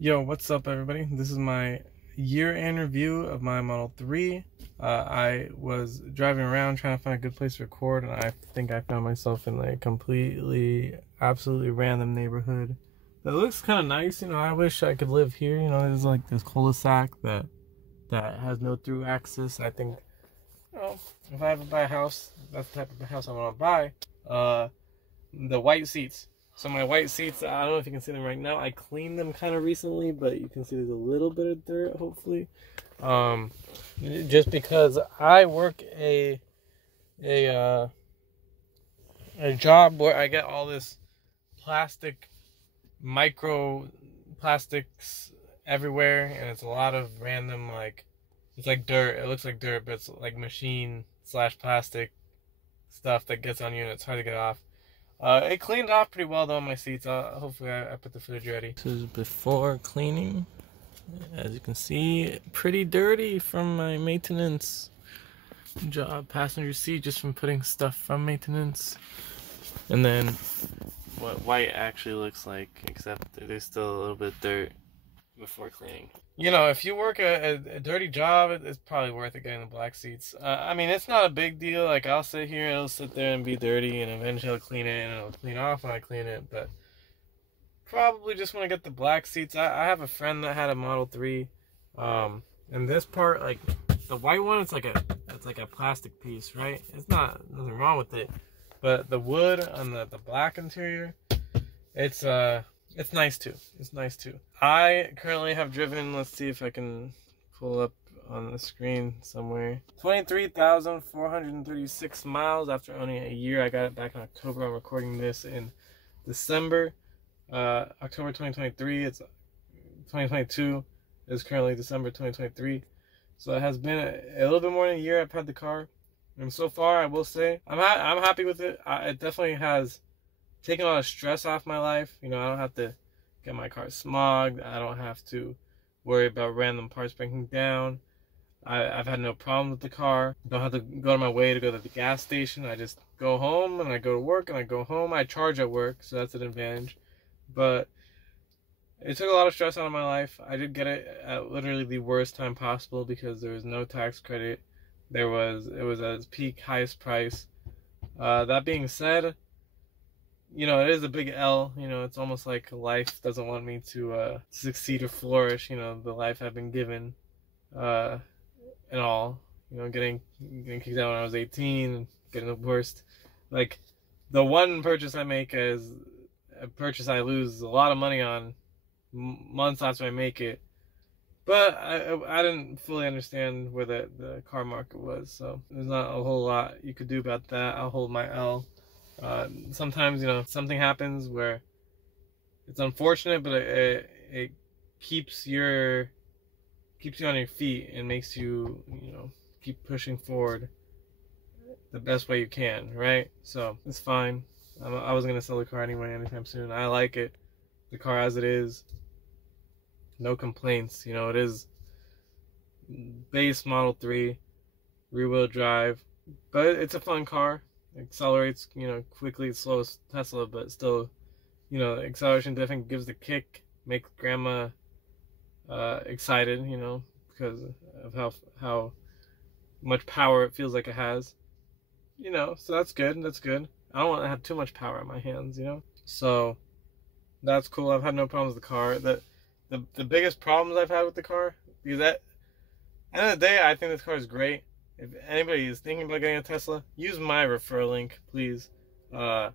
Yo, what's up, everybody? This is my year-end review of my Model 3. I was driving around trying to find a good place to record, and I think I found myself in a completely, absolutely random neighborhood that looks kind of nice. You know, I wish I could live here. You know, there's like this cul-de-sac that has no through access. I think, you know, if I ever buy a house, that's the type of house I want to buy. The white seats. So my white seats, I don't know if you can see them right now. I cleaned them kind of recently, but you can see there's a little bit of dirt, hopefully. Just because I work a job where I get all this plastic, micro plastics everywhere, and it's a lot of random, like, it's like dirt. It looks like dirt, but it's like machine slash plastic stuff that gets on you, and it's hard to get off. It cleaned off pretty well though, my seats. Hopefully I put the footage ready. This is before cleaning. As you can see, pretty dirty from my maintenance job. Passenger seat just from putting stuff from maintenance. And then what white actually looks like, except there's still a little bit of dirt before cleaning. You know, if you work a dirty job, it's probably worth it getting the black seats. I mean, it's not a big deal. Like, I'll sit here, it'll sit there and be dirty, and eventually I'll clean it, and it'll clean off when I clean it. But probably just want to get the black seats. I have a friend that had a Model 3. And this part, like, the white one, it's like a plastic piece, right? It's nothing wrong with it. But the wood on the black interior, it's nice too. It's nice too. I currently have driven, let's see if I can pull up on the screen somewhere, 23,436 miles after owning it a year. I got it back in October. I'm recording this in December, October 2023. It's 2022. It's currently December 2023. So it has been a little bit more than a year I've had the car. And so far, I will say, I'm happy with it. It definitely has taking a lot of stress off my life. You know, I don't have to get my car smogged. I don't have to worry about random parts breaking down. I've had no problem with the car. Don't have to go on my way to go to the gas station. I just go home and I go to work and I go home. I charge at work, so that's an advantage. But it took a lot of stress out of my life. I did get it at literally the worst time possible because there was no tax credit. It was at its peak highest price. That being said, you know, it is a big L. You know, it's almost like life doesn't want me to succeed or flourish. You know, the life I've been given, and all. You know, getting kicked out when I was 18, getting divorced. Like, the one purchase I make is a purchase I lose a lot of money on months after I make it. But I didn't fully understand where the car market was, so there's not a whole lot you could do about that. I'll hold my L. Sometimes, you know, something happens where it's unfortunate, but it keeps you on your feet and makes you, you know, keep pushing forward the best way you can, right? So it's fine. I wasn't gonna sell the car anyway anytime soon. I like it, the car as it is. No complaints. You know, it is base Model 3, rear-wheel drive, but it's a fun car. It accelerates, you know, quickly, slow as Tesla, but still, you know, acceleration definitely gives the kick, makes grandma excited, you know, because of how much power it feels like it has. You know, so that's good. That's good. I don't want to have too much power in my hands, you know. So that's cool. I've had no problems with the car. The biggest problems I've had with the car, because at the end of the day, I think this car is great. If anybody is thinking about getting a Tesla, use my referral link, please. It'll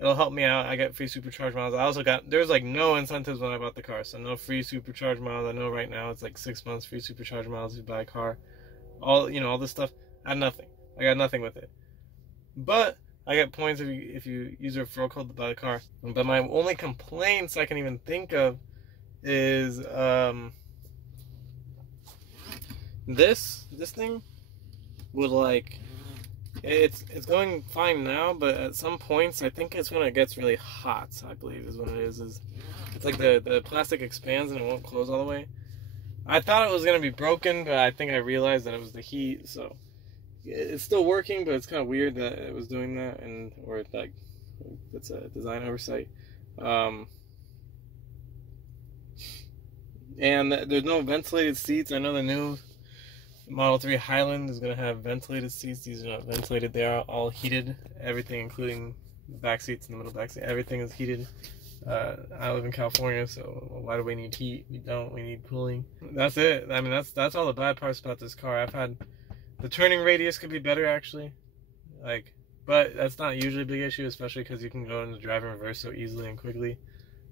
help me out. I get free supercharge miles. I also there's like no incentives when I bought the car, so no free supercharge miles. I know right now it's like 6 months free supercharge miles if you buy a car. All, you know, all this stuff. I had nothing. I got nothing with it. But I get points if you use a referral code to buy the car. But my only complaints I can even think of is this thing would, like, it's going fine now, but at some points I think it's when it gets really hot, I believe is when it is it's like the plastic expands and it won't close all the way. I thought it was gonna be broken, but I think I realized that it was the heat. So it's still working, but it's kind of weird that it was doing that, or like it's a design oversight. And there's no ventilated seats. I know the new Model 3 Highland is going to have ventilated seats. These are not ventilated. They are all heated. Everything, including the back seats and the middle back seat, everything is heated. I live in California, so why do we need heat? We don't. We need cooling. That's it. I mean, that's all the bad parts about this car. I've had the turning radius could be better actually, like, but that's not usually a big issue, especially because you can go into drive and reverse so easily and quickly.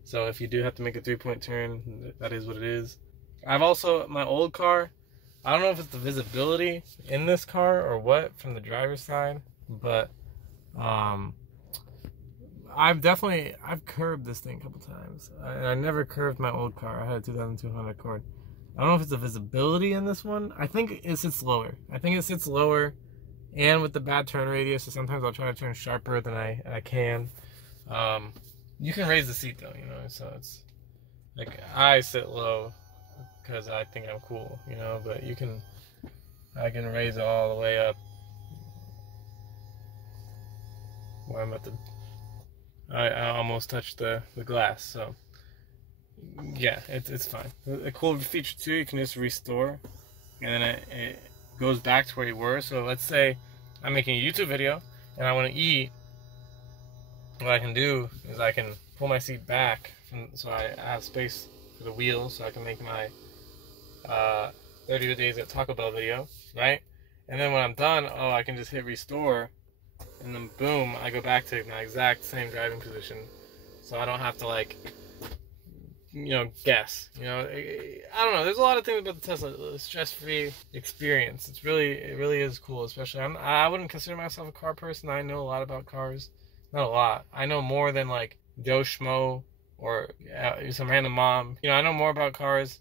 So if you do have to make a 3-point turn, that is what it is. I've also, my old car, I don't know if it's the visibility in this car or what from the driver's side, but I've curbed this thing a couple times. I never curved my old car. I had a 2002 Honda Accord. I don't know if it's the visibility in this one. I think it sits lower. And with the bad turn radius, so sometimes I'll try to turn sharper than I can. You can raise the seat though, you know, so it's like I sit low because I think I'm cool, you know, but I can raise it all the way up where I'm at the, I almost touched the glass, so yeah, it's fine. A cool feature too, you can just restore, and then it goes back to where you were. So let's say I'm making a YouTube video and I want to eat. What I can do is I can pull my seat back, so I have space for the wheel, so I can make my 30 days at Taco Bell video, right? And then when I'm done, I can just hit restore, and then boom, I go back to my exact same driving position, so I don't have to, like, you know, guess. You know, I don't know. There's a lot of things about the Tesla, stress-free experience. It really is cool. Especially, I wouldn't consider myself a car person. I know a lot about cars. Not a lot. I know more than like Joe Schmo or some random mom. You know, I know more about cars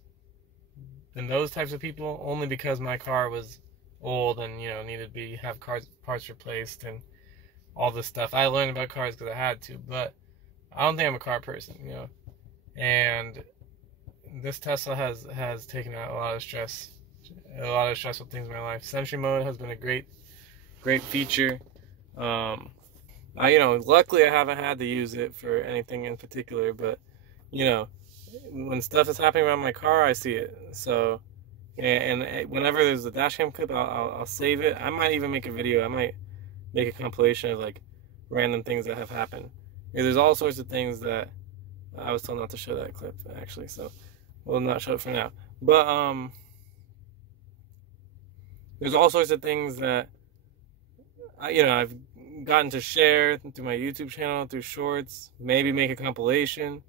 than those types of people, only because my car was old and, you know, needed to have parts replaced and all this stuff. I learned about cars because I had to, but I don't think I'm a car person, you know. And this Tesla has taken out a lot of stressful things in my life. Sentry mode has been a great feature. You know, luckily I haven't had to use it for anything in particular, but, you know, when stuff is happening around my car, I see it. So, and whenever there's a dash cam clip, I'll save it. I might even make a video. I might make a compilation of, like, random things that have happened. There's all sorts of things that I was told not to show that clip, actually, so we'll not show it for now. But, there's all sorts of things that, you know, I've gotten to share through my YouTube channel, through shorts, maybe make a compilation.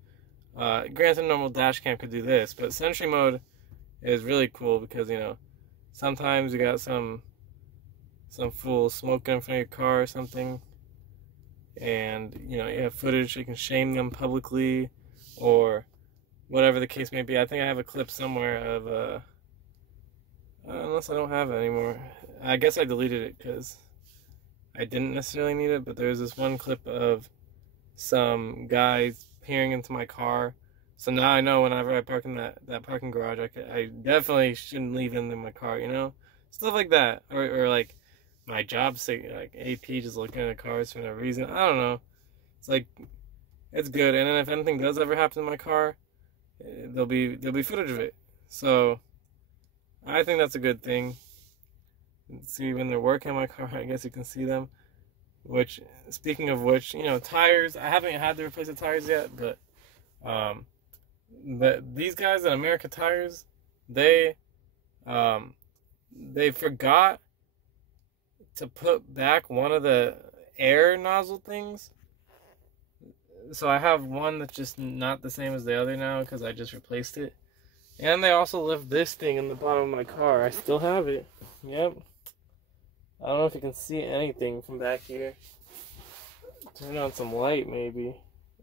Granted, normal dash cam could do this, but Sentry mode is really cool because, you know, sometimes you got some fool smoking in front of your car or something, and, you know, you have footage, you can shame them publicly, or whatever the case may be. I think I have a clip somewhere of, unless I don't have it anymore. I guess I deleted it because I didn't necessarily need it, but there's this one clip of some guys peering into my car. So now I know whenever I park in that parking garage, I definitely shouldn't leave them in my car, you know? Stuff like that. Or like, my job, like AP just looking at cars for no reason. I don't know. It's like, it's good. And then if anything does ever happen to my car, there'll be footage of it. So I think that's a good thing. See, when they're working on my car, I guess you can see them. Which, speaking of which, you know, tires, I haven't had to replace the tires yet, but these guys at America Tires, they forgot to put back one of the air nozzle things. So I have one that's just not the same as the other now because I just replaced it. And they also left this thing in the bottom of my car. I still have it. Yep. I don't know if you can see anything from back here. Turn on some light, maybe.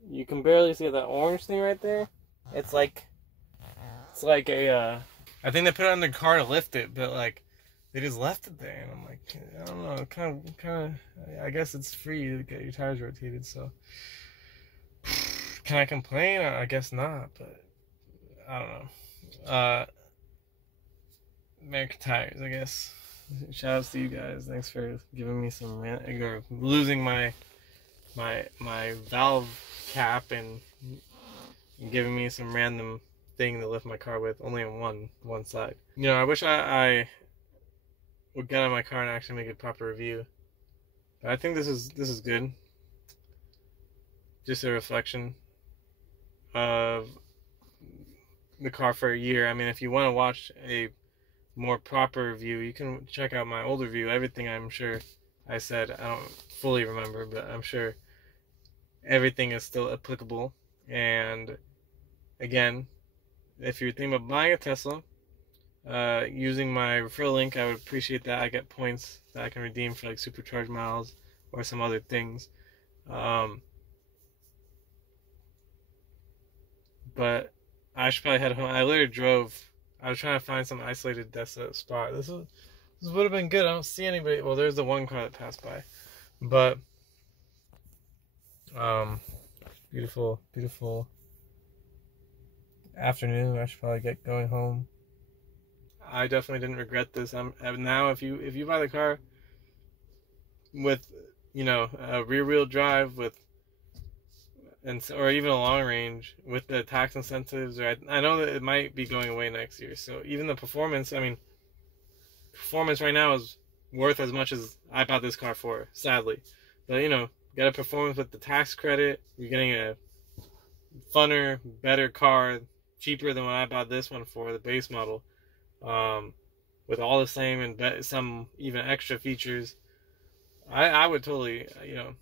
You can barely see that orange thing right there. It's like a, I think they put it on their car to lift it, but like, they just left it there, and I'm like, I don't know, kind of, I guess it's free to get your tires rotated, so. Can I complain? I guess not, but I don't know. American Tires, I guess. Shout outs to you guys. Thanks for giving me some or losing my valve cap and giving me some random thing to lift my car with, only on one side. You know, I wish I would get on my car and actually make a proper review. But I think this is good. Just a reflection of the car for a year. I mean, if you want to watch a more proper review, you can check out my older review. Everything I'm sure I said, I don't fully remember, but I'm sure everything is still applicable. And again, if you're thinking about buying a Tesla, using my referral link, I would appreciate that. I get points that I can redeem for like supercharged miles or some other things. But I should probably head home. I literally drove. I was trying to find some isolated desolate spot. This would have been good. I don't see anybody. Well, there's the one car that passed by, but beautiful afternoon. I should probably get going home. I definitely didn't regret this. Now if you buy the car with, you know, a rear wheel drive or even a long range with the tax incentives, or I know that it might be going away next year. So even the performance, I mean, performance right now is worth as much as I bought this car for, sadly. But you know, get a performance with the tax credit, you're getting a funner, better car, cheaper than what I bought this one for, the base model, with all the same and some even extra features. I would totally, you know,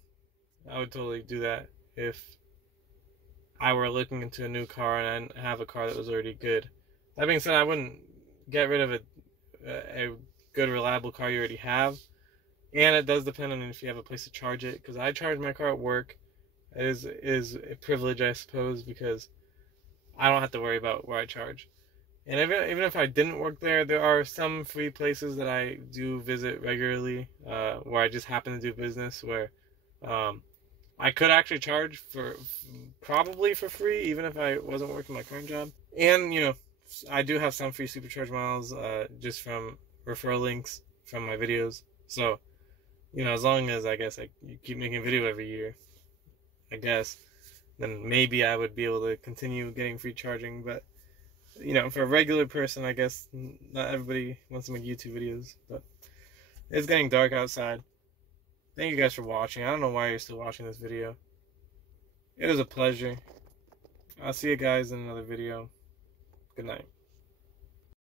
I would totally do that if I were looking into a new car and I have a car that was already good. That being said, I wouldn't get rid of a good, reliable car you already have. And it does depend on if you have a place to charge it, because I charge my car at work. It is a privilege, I suppose, because I don't have to worry about where I charge. And even if I didn't work there, there are some free places that I do visit regularly, where I just happen to do business, where I could actually charge probably for free, even if I wasn't working my current job. And, you know, I do have some free supercharge miles, just from referral links from my videos. So, you know, as long as, I guess, you keep making a video every year, I guess, then maybe I would be able to continue getting free charging. But, you know, for a regular person, I guess not everybody wants to make YouTube videos. But it's getting dark outside. Thank you guys for watching. I don't know why you're still watching this video. It was a pleasure. I'll see you guys in another video. Good night.